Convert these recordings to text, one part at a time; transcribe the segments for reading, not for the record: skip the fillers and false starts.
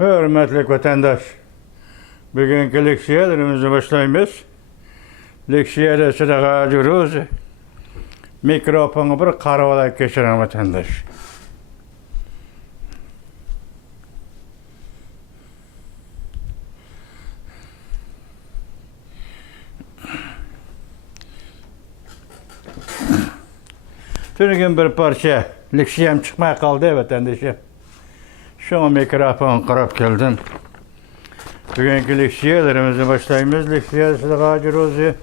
Hürmetli vatandaş, bugünkü leksiyalarımızı başlayımız. Leksiyada sıdağa duruz. Mikrofonu bir karavala geçiren vatandaş. Tüm bir parça leksiyam çıkmaya kaldı vatandaşım. Şuna mikrofon kırıp geldim. Bugünkü leksiyalarımızı başlayımız. Leksiyada sıdağa duruz.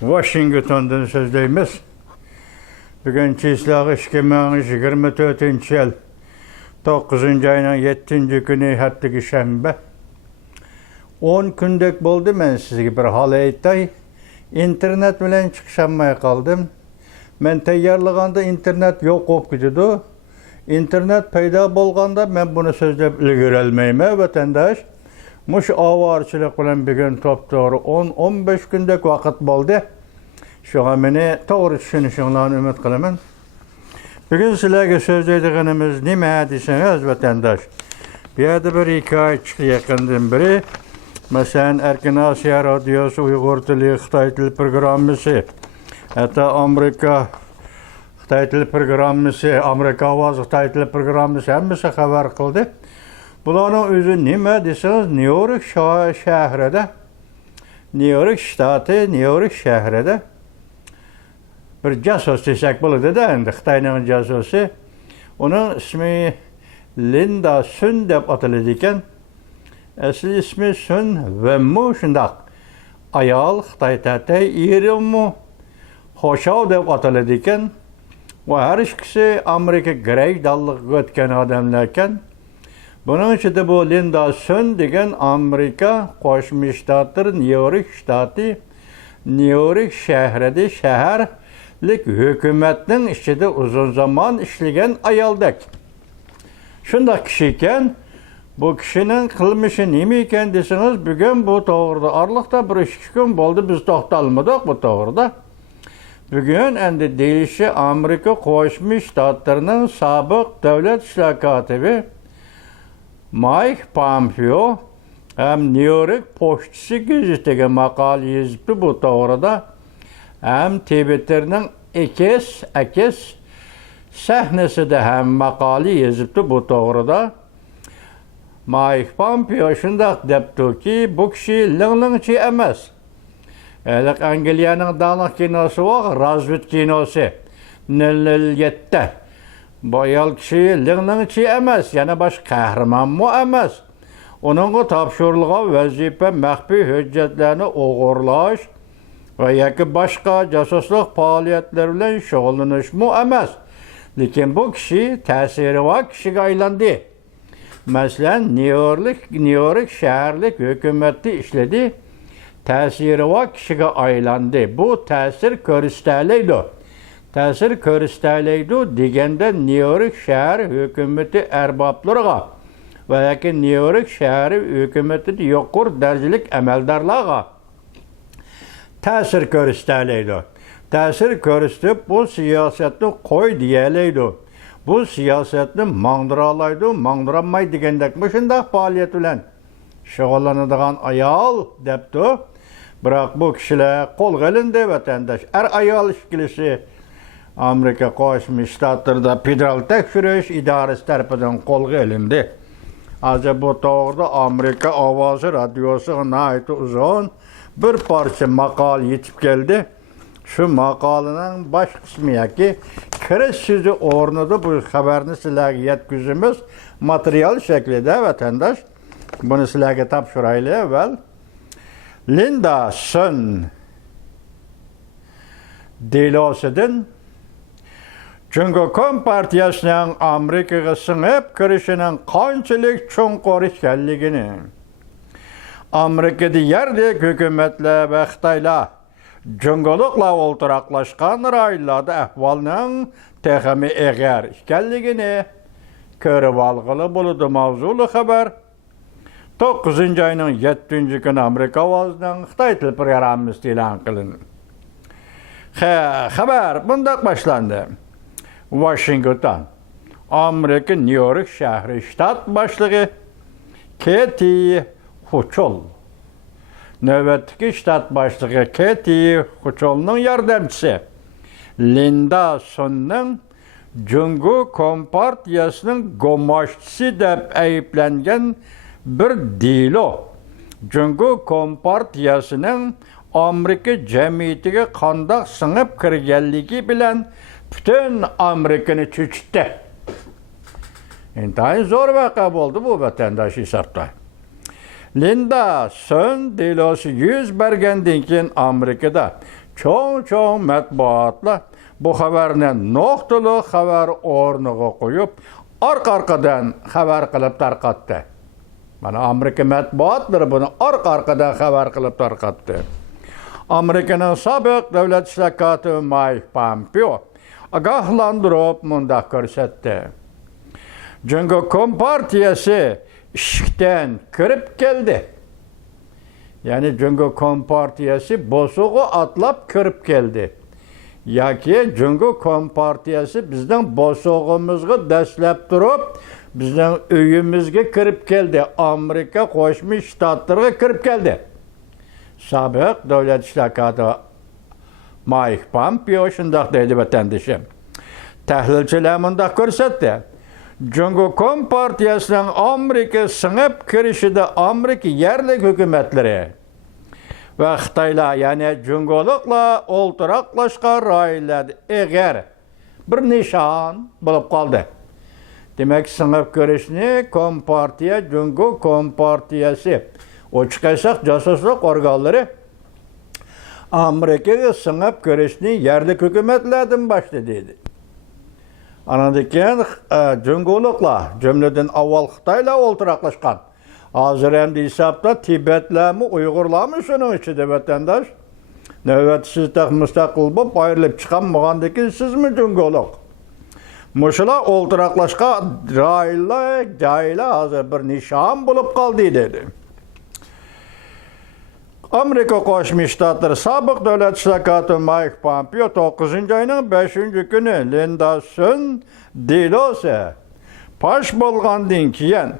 Washington'dan sözleyimiz. Bugün çislağı 2024 yıl 9. ayının 7. günü haftaki şembe. 10 gündük buldu ben sizge bir hal aytay. İnternet bilen çıkışamaya kaldım. Ben tayarlaganda internet yok olup gidiyordu. İnternet payda bolganda ben bunu sözlep ilgirelmeyime vatandaş. Muş avarçılık bilen bugün top doğru 10-15 gündük vakit buldu. Şuna meni doğru düşünüşünle ümit kılaman. Bugün sizlerge sözleydiğimiz nime deseniz vatandaş. Bir yerde bir hikaye çıktı yakından biri. Mesela Erkin Asya Radyosu Uygur Dili Xitay Dili Programısı. Hatta Amerika Xitay Dili Programısı, Amerika Avaz Xitay Dili Programısı hemmisi haber kıldı. Bunların özü nime deseniz New York şehrinde, New York ştatı, New York şehrinde bir casus desek buludu da endi Xitay'nın casusu. Onun ismi Linda Sun dep atılır iken. Asli ismi Sun Wenmu şundak. Ayal Xitay tatay irimu Hoşav dep atılır iken. Ve her ikisi Amerika Grey dallık ötken adamlarken. Bunun için de bu Linda Sun degen Amerika Koşmuş Ştatlar New York ştatı New York şehrinde şehirlik hükümetinin içinde uzun zaman işleyen ayaldak. Şunda kişiyken bu kişinin kılmışı neyken deseniz bugün bu doğruda arlıkta bir iş gün oldu biz toxtalmadık bu doğruda. Bugün endi değişi Amerika Koşmuş Ştatlarının sabık devlet işler katibi Mike Pompeo hem New York Poçtisi gazetege makale yazıptı bu doğruda. Hem Twitter'ın ekes sahnesi de hem makale yazıptı bu doğruda. Mike Pompeo şundak depti ki bu kişi lığlığçı emez. Elek Angliyanın dağlık kinosu var, razvit kinosu. Nil-7'te. Bu ayal kişi lığlığçı emez, yani baş kahraman mı emez. Onun tapşırılığa vazife məxfi hüccetlerini oğurlaş ve yaki başka casusluk faaliyetlerle şoğlanış mı emez. Lakin bu kişi tesiri var kişiye aylandı. Mesela New York şehirlik hükümeti işledi. Tesiri var kişiye aylandı. Bu tesir körüstəliydi. Tesir körüstəliydi digende New York şehir hükümeti erbaplarına ve yaki New York şehri hükümeti yokur dercilik emeldarlığa tesir körüstəliydi. Tesir körüstüp bu siyasetini koy diyeliydi. Bu siyasetini mandıralaydı, mandıramaydı digendek başında faaliyet ulan şoğlanıdığan ayal depti. Bırak bu kişiler kol gelindi vatandaş. Ayal işkilisi Amerika Koşmuş Ştatlar'da federal tekşürüş idaresi tarafından kol gelindi. Azı bu doğruda Amerika Avazı Radyosu'na ait uzun bir parça makal yetip geldi. Şu makalının baş kısmı ki kriz sözü ornudu bu haberini sizlerge yetkizimiz materyal şeklinde vatandaş. Bunu sizlerge tapşırayla evvel. Linda Sun Delosi'den çünkü Kompartiyasının Amerika'ya sınıp kirişinin kançılık çonqor işgalligini Amerika'da yerdek hükümetle ve Xitayla cüngülükle olturaklaşkan raylarda ahvalının tehimi eğer işgalligini körüp algılı buludu mavzulu haber 9. ayının 7. günü Amerika Avazı'nın Xitay Dili Programısı ilan kılındı. Haber bundak başlandı. Washington, Amerika New York şehri ştat başlığı Katie Huçol. Növbetdeki ştat başlığı Katie Huçol'un yardımcısı. Linda Sun'un Cungu Kompartiyasının gomaşçısı dep ayıplangan bir dilo. Cungu Kompartiyasının Amerika cemiyetiga qandaq singib kirganligi bilan bütün Amerikani cho'chitdi. Intayin zo'r vaqa bo'ldi bu vatandosh hisobda. Linda Sun delosi yuz bergandan keyin Amerikada cho'ng matbuotlar bu xabarni nuqtali xabar o'rniga qo'yib, orqa-orqadan xabar qilib tarqatdi. Mana Amerika matbuotlari buni orqa-orqadan xabar qilib tarqatdi. Amerika'nın sobiq davlat ishlar kotibi Mike Pompeo ogohlantirib mundaq ko'rsatdi. Cungu Kompartiyasi ishikdan kirib keldi. Ya'ni Cungu Kompartiyasi bosug'i atlab kirib keldi. Yoki Cungu Kompartiyasi bizning bosug'imizga dastlab turib, bizning uyimizga kirib keldi. Amerika Qo'shma Shtatlariga kirib keldi. Sobiq davlat ishlar kotibi Mike Pompeo shundoq deydi vatandoshim. Tahlilchilar mundaq ko'rsatdi. Cungu Kompartiyasining Amerika singib kirishida Amerika yerlik hukumatlari va Xitoylar, ya'ni Jungoliklar o'ltiraqlashqa roylar egar bir nishon bo'lib qoldi. Demak, singib kirishni Kompartiya, Cungu Kompartiyasi ochiq aytsak josuslik organlari Amerikaga singib kirishni yerlik hukumatlardan boshladi dedi. Anadan keyin Jungoliklar, jumladan avval Xitoylar o'ltiraqlashgan. Hozir ham hisobda Tibetlarmi, Uyg'urlarmi shuning ichida vatandosh. Navbat siz mustaqil bo'lib ayrilib chiqmagandan keyin sizmi Jungolik? Mushular o'ltiraqlashgan joylar hozir bir nishon bo'lib qoldi dedi. Amerika Qo'shma Shtatlari sobiq davlat ishlar kotibi Mike Pompeo 9-oyning 5-kuni Linda Sun delosi pash bo'lgandan keyin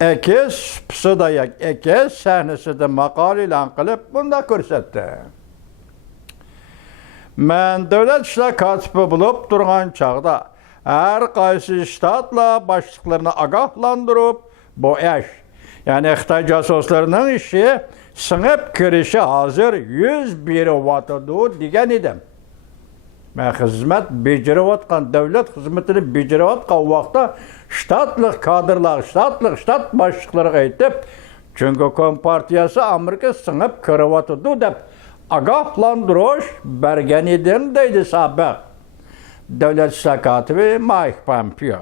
Ekes psidayak Ekes sahnasida maqola e'lon qilib bunda ko'rsatdi. Men davlat ishlar kotibi bo'lib turgan chog'da har qaysi shtatlar boshliqlarini ogohlantirib bu ish, ya'ni Xitoy josuslarining ishi singib kirishi hozir 100 beryotdi degan edim. Men xizmat bejarayotgan, davlat xizmatini bejarayotgan vaqtda shtatlik kadrlar, shtat boshliqlariga aytib, Cungu Kompartiyasi Amerika singib kiryotdi deb ogohlantirish bergan edim deydi sobiq davlat ishlar kotibi Mike Pompeo.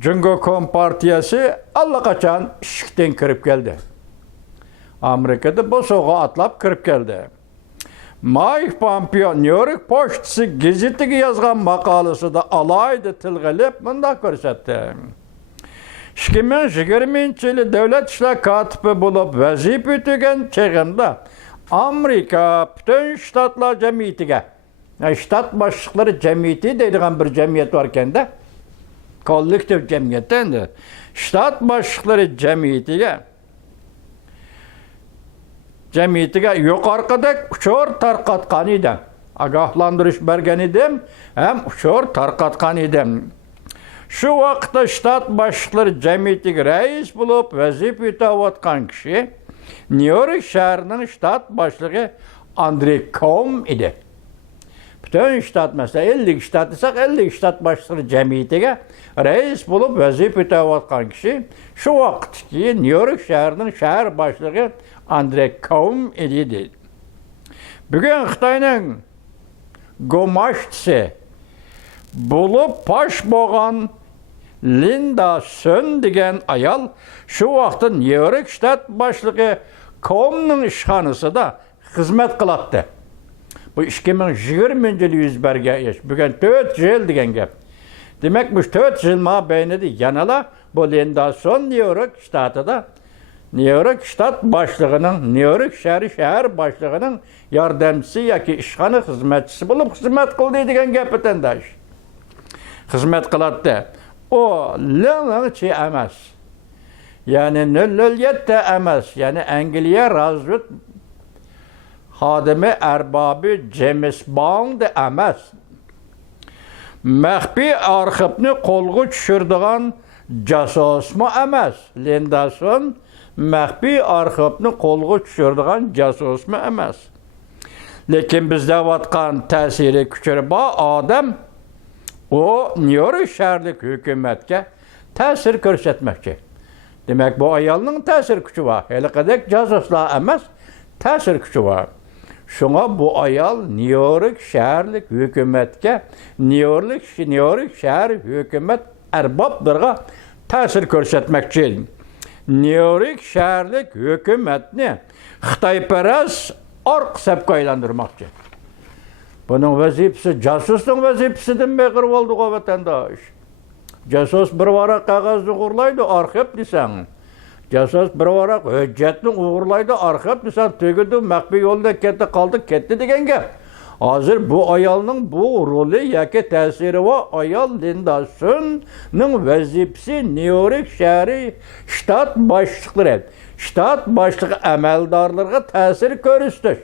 Cungu Kompartiyasi allaqachon ishikdan kirib keldi. Amerikada bosog'i atlab kirib keldi. Mike Pompeo New York pochtasi gazetiga yozgan maqolasida alayda tilg'ilib bunda ko'rsatdi. 2020-yili davlat ishlar kotibi bo'lib vazifa o'tagan chog'imda Amerika butun shtatlar jamiyatiga, shtat boshliqlari jamiyati deydigan bir jamiyat bor ekanda, kollektiv jamiyat endi, shtat boshliqlari jamiyatiga yuqorqidek uchur tarqatgan edim. Ogohlantirish bergan edim, ham uchur tarqatgan edim. Shu vaqtda shtat boshliqlari jamiyatiga rais bo'lib vazifa o'tayotgan kishi New York shahrining shtat boshlig'i Andrey Cohen edi. Bütün ştat mesela 50 ştat desek 50 ştat başlığı cemiyetiga rais bo'lib vazifa o'tayotgan kishi shu vaqtki New York shahrining shahar boshlig'i Andrey Cohen edi. Bugun Xitoyning go'mashchisi bo'lib pash bo'lgan Linda Sun degan ayol shu vaqtda New York shtat boshlig'i Cohenning ishxonasida xizmat qilardi. Bu 2020-yil yuz bergan ish. Bugun 4 yil degan gap. Demak, bu 4 yil mobaynida yanala bu Linda Sun New York shtatida New York shtat boshlig'ining, New York shahar boshlig'ining yordamchisi yoki ishxona xizmatchisi bo'lib xizmat qildi degan gap vatandosh. Xizmat qiladi. o lığçı emas. Yani 007 emas. Yani Angliya razvet xodimi erbabı James Bond emas. Məxfi arxivni qo'lga tushiradigan jasusmi emas. Lendason məxfi arxivni qo'lga tushiradigan jasusmi emas. Lekin bizda vatqan ta'siri kuchi bor odam o New-York shaharlik hukumatga ta'sir ko'rsatmoqchi. Demak, bu ayolning ta'sir kuchi bor. Haliqadek jasuslar emas, ta'sir kuchi bor. Şuna bu ayol New-York shaharlik hukumatga, New-York shahar hukumat arboblarga ta'sir ko'rsatmoqchi. New-York shaharlik hukumatni Xitoyparast orq sapga aylantirmoqchi. Buning vazifasi jasusning vazifasidan beg'ir bo'ldi vatandosh. Jasus bir varaq qog'ozni o'g'irlaydi, arxiv desang. Jasus bir varaq hujjatni o'g'irlaydi, arxiv desang, tugidi, maxfiy yo'lda ketdi degan gap. Hozir bu ayolning bu roli yoki ta'siri va ayol Lindasonning vazifasi New-York shahri shtat boshliqlari, shtat boshlig'i amaldorlarga ta'sir ko'rsatish.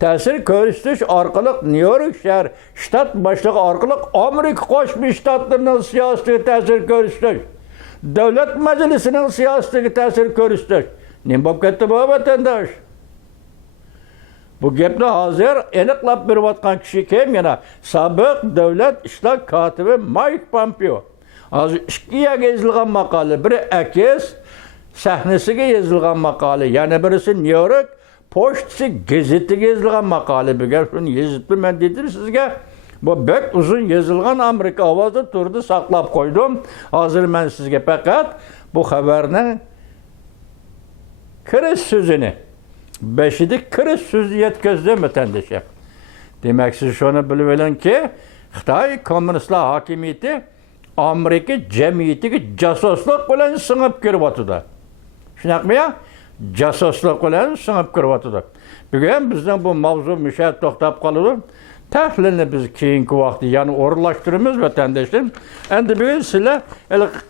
Ta'sir ko'rsatish orqali New-York shahar shtat boshlig'i orqali Amerika Qo'shma Shtatlarining siyosatiga ta'sir ko'rsatish. Davlat majlisining siyosatiga ta'sir ko'rsatish. Nima bo'lib ketdi bu vatandosh? Bu gapni hozir aniqlab berayotgan kishi kim? Yana sobiq davlat ishlar kotibi Mike Pompeo. Hozir ikkiga yozilgan maqola, biri Akis sahnasiga yozilgan maqola, yana birisi New-York Pochtasi gazetiga yozilgan maqola. Bu gapni yozib men dedim sizga. Bu bek uzun yozilgan Amerika ovozi turdi saqlab qo'ydim. Hozir men sizga faqat bu xabarning kirish so'zini, beşidi kirish so'zi yetkazdim vatandoshlar. Demak, siz shuni bilib oling-ki, Xitoy kommunistlar hokimiyati Amerika jamiyatiga jasuslik bilan singib kiryapti. Shunaqmi? Jasuslik bilan singib kiryapti. Bugun bizning bu mavzu mushat to'xtab qoldi. Tahlilni biz keyingi vaqtda yana o'rinlashtiramiz vatandoshlar. Endi bugun sizlar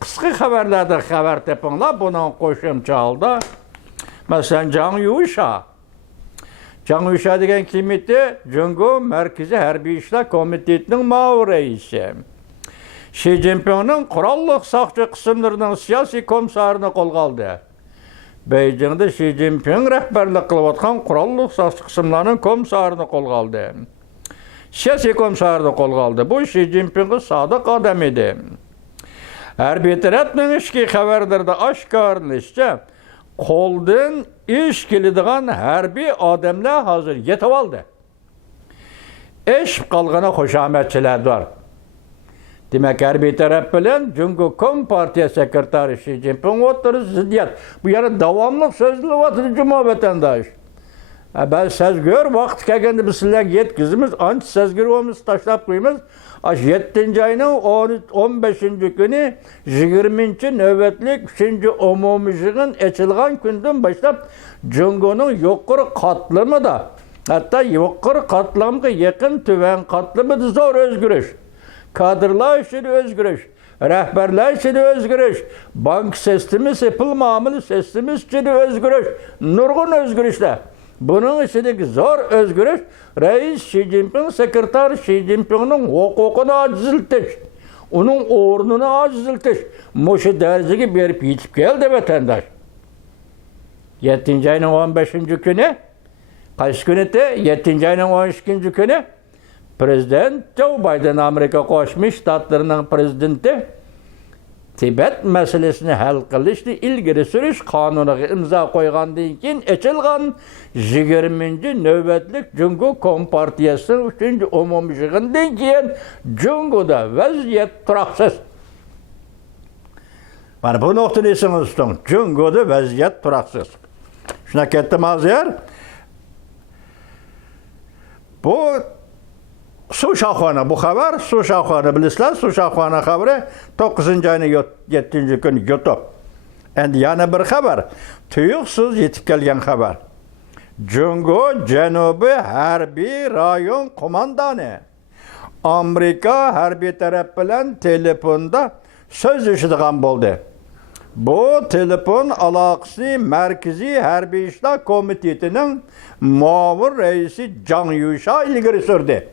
qisqa xabarlardan xabar topinglar. Buning qo'shimcha holda masalan Zhang Yusha degan kim edi? Jungo Markaziy Harbiy ishlar komitetining ma'mur raisi. Xi Jinpingning qurolli soqchi qismlarining siyosiy komissarini qo'lga oldi. Beijingda Xi Jinping rahbarlik qilayotgan qurolli soqchi qismlarining komissarini qo'lga oldi. Siyosiy komissarini qo'lga oldi. Bu Xi Jinpingning sodiq odam edi. Harbiy tarafning ichki xabarlarida oshkorlanishicha, qo'ldan ish keladigan harbiy odamlar hozir yetib oldi. Ish qolgani xushomadchilar bor. Demak, harbiy taraf bilan Jungo Kompartiya sekretari Xi Jinping o'tirib ziddiyat. Bu yana davomli so'zlayapti juma vatandosh. Ben sezgör vaqt kelganda biz sizlarga yetkazamiz, ancha sezgirimiz tashlab qo'yamiz. 7 ayning 15-kuni 20-navbatlik 3-umumiy yig'in ochilgan kundan boshlab Jungoning yuqori qatlamida, hatto yuqori qatlamga yaqin tuvan qatlamida zo'r o'zgarish, kadrlar ishida o'zgarish, rahbarlar ishida o'zgarish, bank sistemi, pul muomala sistemi ishida o'zgarish, nurg'un o'zgarishlar. Bunun içindeki zor özgürlük, Reis Xi Jinping, sekreter Xi Jinping'in hukukunu aciziltiş, onun uğrunu aciziltiş, muşu derzigi berip yitip geldi vatandaş. 7. ayının 15. günü, kaç gün etti? 7. ayının 12. günü, Prezident Joe Biden, Amerika Qo'shma Shtatlarining prezidenti, Tibet meselesini hal qilishni ilgari surish qonuniga imzo qo'ygandan keyin ochilgan 20-navbatlik Jungo Kompartiyasining 3-umumiy yig'inidan keyin Jungoda vaziyat turaqsiz. Mana bu nuqtani esingizda tuting. Jungoda vaziyat turaqsiz. Shuna ketdim hozir. Bu Su Şahxona bu xabar, Su Şahxona bilasizlar, Su Şahxona xabari 9 ayning 7 kuni YouTube. Endi yana bir xabar, tuyuqsiz yetib kelgan xabar. Jungo Janubiy harbiy rayon qo'mondoni Amerika harbiy taraf bilan telefonda sözleşidigan boldu. Bu telefon alaqısı Merkezi Hərbi İşlər Komitetinin muavir reisi Can Yuşa ilgiri sürdü.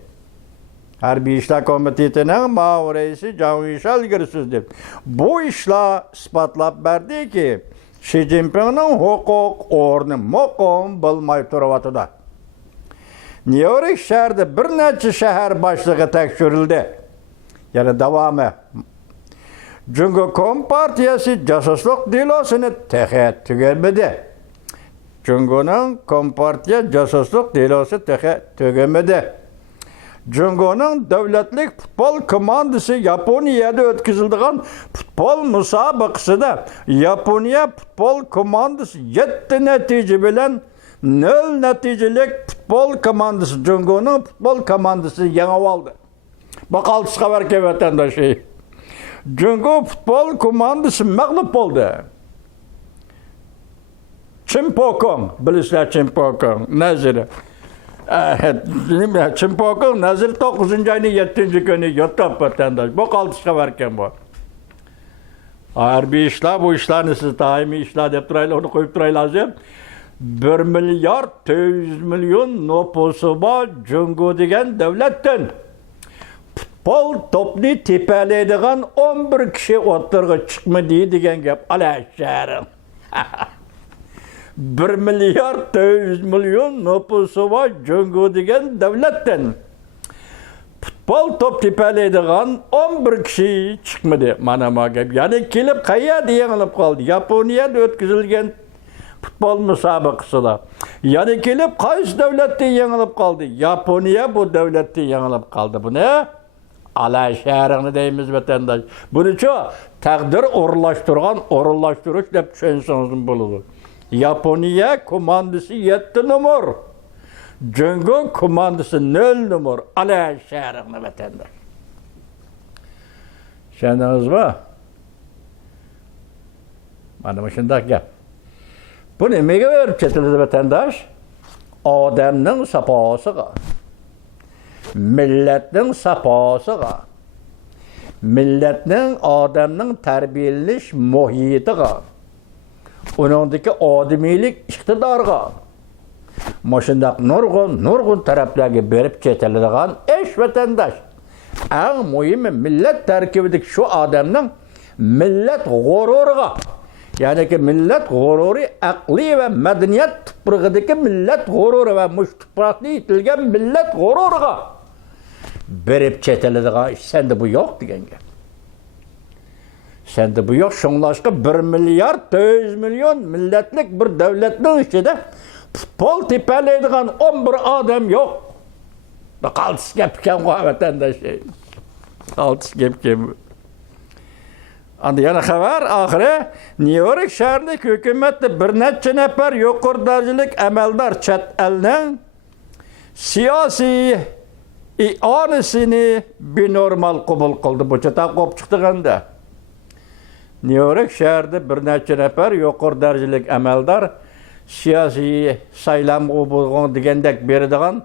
Hərbi İşlər Komitetinin muavir reisi Can Yuşa ilgiri sürdü. Bu işler ispatlap verdi ki, Xi Jinping'in hukuk ornu mokum bulmayıp duravatıda. New York şəhərdə bir neçə şəhər başlığı tekşürüldü. Yani devamı. Çünkü Kompartiyası casusluk dilosunu tehe tügelmedi. Çünkü'nün Kompartiya casusluk dilosu tehe tügelmedi. Çünkü'nün devletlik futbol komandası Japonya'da ötküzüldüğün futbol musabakasıda Japonya futbol komandası 7 netice bilen 0 neticelik futbol komandası Çünkü'nün futbol komandası yanıp aldı. Bakalım haber ki vatandaşı. Çünkü futbol komandası mağlup oldu. Chimpokong, bilirler Chimpokong, Nazırı. Chimpokong, Nazır 9. ayının 7. günü yotup vatandaş. Bu kaltışka varken bu. Harbi işler, bu işlerini siz daimi işler deyip durayla, onu koyup durayla lazım. 1 milyar 200 milyon nüfusu var Cungu degen devletten. Futbol topni tepeleydiğen 11 kişi oturga çıkma deydigen gap. Ala şehrin. 1 milyar 200 milyon nüfusu var Cungu degen devletten. Futbol top tepeleydiğen 11 kişi çıkmadı. Manama gap. Yani kelip kaya diyen alıp kaldı. Japonya'da ötküzülgen futbol müsabakasıda. Yani kelip kayıs devlette yanılıp kaldı. Japonya bu devlette yanılıp kaldı. Bu ne? Ala şehrini deyimiz vatandaş. Bunu çok takdir orullaştırış deyip düşünsünüzün buludu. Japonya komandası 7 numar. Cungu komandası 0 numar. Ala şehrini vatandaş. Şendiniz mi? Bana şimdi gel. Bu neye verip çetildi vatandaş? Adamın sapasıga. Milletin sapasıga. Milletin adamın terbiyeliş muhitiga. Onundaki ademilik iktidarga. Maşındak nurgun taraflarga berip çetildiğin eş vatandaş. En mühimi millet terkibideki şu adamın millet gururga. Yani ki millet gururu akli ve medeniyet tuprağıdaki millet gururu ve müştüpraklı itilgen millet gururga berip çetelediği sende bu yok diyen gel. Sende bu yok. Şunlaşka 1 milyar 200 milyon milletlik bir devletin içinde futbol tepeleydiğin 11 adam yok. Kaltıs gepken o vatandaşı. Kaltıs gepken bu. Andı yana haber ahire New York şehrindeki hükümette bir neçe nefer yukarı dereceli emeldar çet elinin siyasi ianesini bir normal kabul kıldı. Bu çeta kop çıktığında. New York şehrinde bir neçe nefer yukarı dereceli emeldar siyasi saylam kabul digendek berdiğin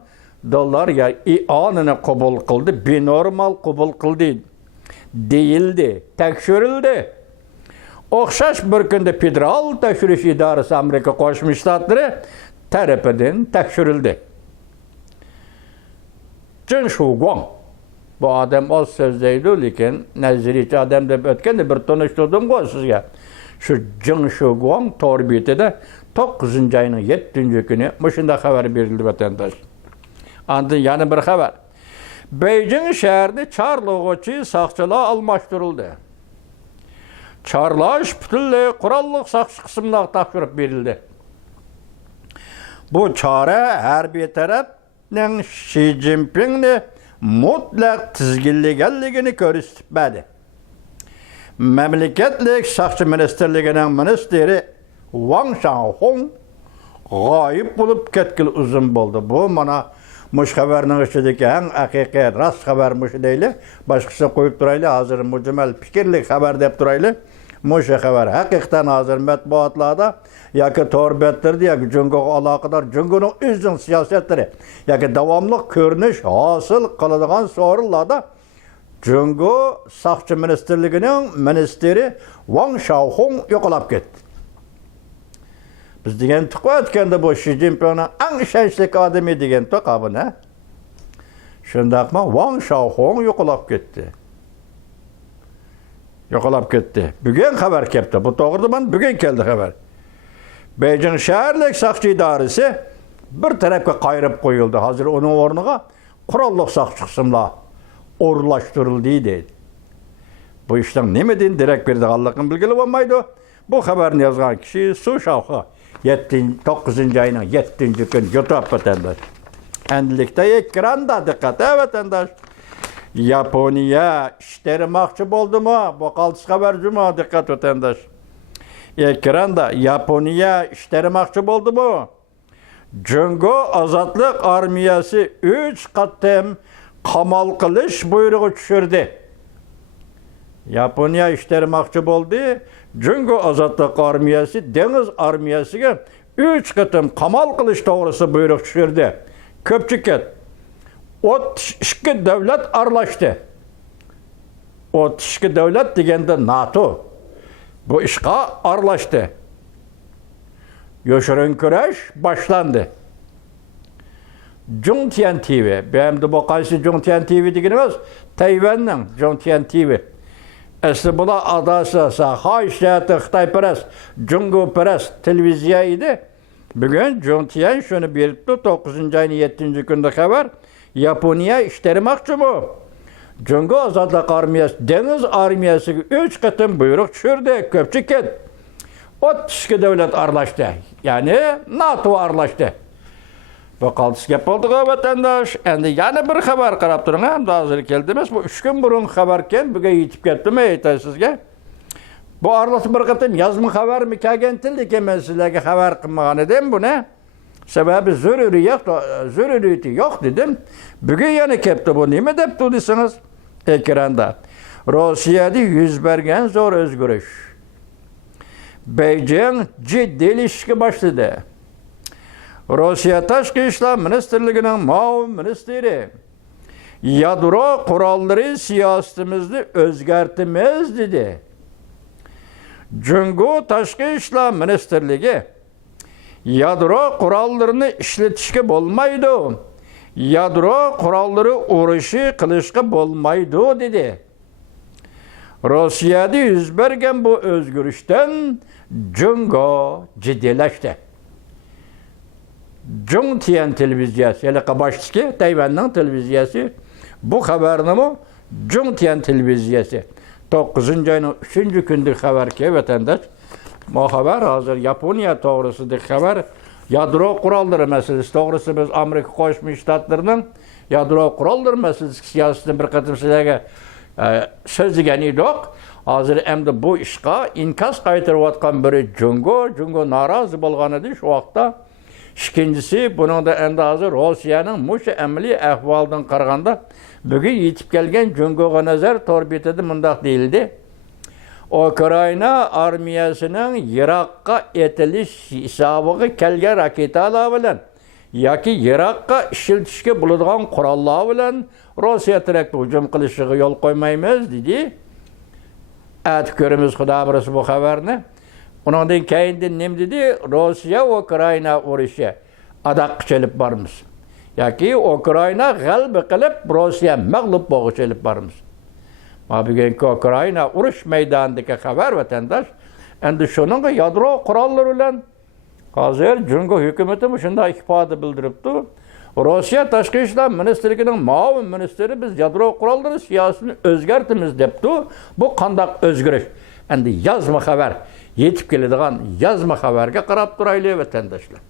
dolar ya ianını kabul kıldı. Bir normal kabul kıldı. Değildi, tekşürüldü. Okşaş bir günde Federal Tekşürüş İdaresi Amerika Koşmuş Ştatları tarafından tekşürüldü. Jin Shu-guang. Bu adam az sözdeydi, lekin nezirici adam da ötken de bir tanıştırdım koy sizge. Şu Jin Shu-guang torbiyetide 9. ayının 7. günü başında haber verildi vatandaş. Andın yani bir haber. Beijing şehirde çarlıqçı saqçılığa almıştırıldı. Çarlaş bütünlüğü kurallık saqçı kısımına tapşırıp verildi. Bu çare her bir tarafın Xi Jinping'ni mutlak tizginligenligini görüstüpmedi. Memleketlik Saqçı Ministerliğinin ministeri Wang Xiaohong gayip bulup ketkil uzun buldu. Bu mana muş haberinin içindeki en hakiki rast habermiş değil. Başkası koyup duraylı hazır mücmel fikirlik haber deyip duraylı. Muş haber hakikaten hazır metbuatlarda ya ki torbettirdi ya ki Cungu'ya alakadar Cungu'nun üzün siyasetleri ya ki devamlı görünüş hasıl kılıdığın sorularda Jungo Saqchi Ministerligining ministeri Wang Xiaohong yo'qolib ketdi. Biz degan to'q o'tganda bu Xi Jinpingning eng ishonchli odami degan to'q buni. Shundaqmi Wang Xiaohong yo'qolib ketdi. Yo'qolib ketdi. Bugun xabar keldi. Bu to'g'ridan bugun keldi xabar. Beijing shaharlik saqchi idorasi bir tarafga qayirib qo'yildi. Hozir uning o'rniga qurolli saqchi qismlar o'rlashtirildi dedi. Bu ishdan nimadan darak berdiganligini bilgili bo'lmaydi. Bu xabarni yozgan kishi Su Shaoxi 9 ayning 7 kun YouTube vatandaş. Endilikda ekranda dikkat vatandaş. Yaponiya ishtirmoqchi bo'ldimi? Bu qaltis xabar juma dikkat vatandaş. Ekranda Yaponiya ishtirmoqchi bo'ldimi? Jungo ozodlik armiyasi 3 qatim qamal qilish buyrug'i tushirdi. Yaponiya ishtirmoqchi bo'ldi. Jungo ozodlik armiyasi dengiz armiyasiga 3 qatim qamal qilish to'g'risida buyruq tushirdi. Ko'pchilik 32 davlat aralashdi. 32 davlat deganda NATO bu ishga aralashdi. Yoshirin kurash boshlandı. Zhongtian TV, benim de bu qaysi Zhongtian TV deganimiz, Tayvanning Zhongtian TV. Asli bular adası, Xitoy Xitoyparast, Jungoparast televiziya edi. Bugun Zhongtian shuni beribdi, 9 ayning 7 kunda xabar. Yaponiya ishtirmoqchimi? Jungo ozodlik armiyasi dengiz armiyasiga 3 qatim buyruq tushirdi. Ko'pchilik 32 davlat aralashdi. Ya'ni NATO aralashdi. Bu qaltis gap bo'ldi vatandaş. Endi yana bir xabar qarab turing, ham hozir keldimiz. Bu 3 kun burun xabarken buga yetib ketdimi aytay sizga. Bu aralashib bir qatim yozma xabar mi kelgan tilda men sizlarga xabar qilmagan edim buni. Sababi zaruriyati yo'q dedim. Bugun yana kelibdi bu. Nima debdi desangiz ekranda. Rossiyada yuz bergan zo'r o'zgarish. Beijing jiddilashishga boshladi. Rossiya Tashqi ishlar ministrligining muavin ministri yadro qurollari siyosatimizni o'zgartimiz dedi. Jungo Tashqi ishlar ministrligi yadro qurollarini ishlatishga bo'lmaydi. Yadro qurollari urushi qilishga bo'lmaydi dedi. Rossiyada yuz bergan bu o'zgarishdan Jungo jiddilashdi. Zhongtian televiziyasi, ya'ni boshchi Tayvanning televiziyasi bu xabarni Zhongtian televiziyasi 9 ayning 3 kundagi xabar ki vatandaş. Bu xabar hozir Yaponiya to'g'risida xabar. Yadro qurollari masalasi to'g'risida biz Amerika Qo'shma Shtatlarining yadro qurollari masalasi siyosatini bir qatim sizlarga so'zlagan edik. Hozir endi bu ishga inkas qaytarayotgan biri Jungo norozi bo'lgan edi shu vaqtda. İkincisi, bunun da endi hozir Rossiyaning mush amaliy ahvolidan qaraganda bugun yetib kelgan Jungoga nazar to'rbetida mundaq deyildi. Ukraina armiyasining Iroqqa etilish hisobiga kelgan raketalar bilan yoki Iroqqa ishlatishga bo'ladigan qurollar bilan Rossiya tarafga hujum qilishiga yo'l qo'ymaymiz dedi. Aytib ko'ramiz xudo bilsin bu xabarni. Ondan keyin nima dedi? Rossiya Ukraina urushi adaqqichilib bormiz. Yoki Ukraina g'alaba qilib Rossiya mag'lub bo'lg'ichilib bormiz. Ma bugungi Ukraina urush maydonidagi xabar vatandaş. Endi shuning yadro qurollari bilan hozir Jungo hukumati shunday ifoda bildiribdi. Rossiya Tashqi ishlar ministrligining muavin ministri biz yadro qurollari siyosatini o'zgartimiz debdi. Bu qanday o'zgarish? Endi yozma xabar yetib keladigan yozma xabarga qarab turaylik vatandaşlar.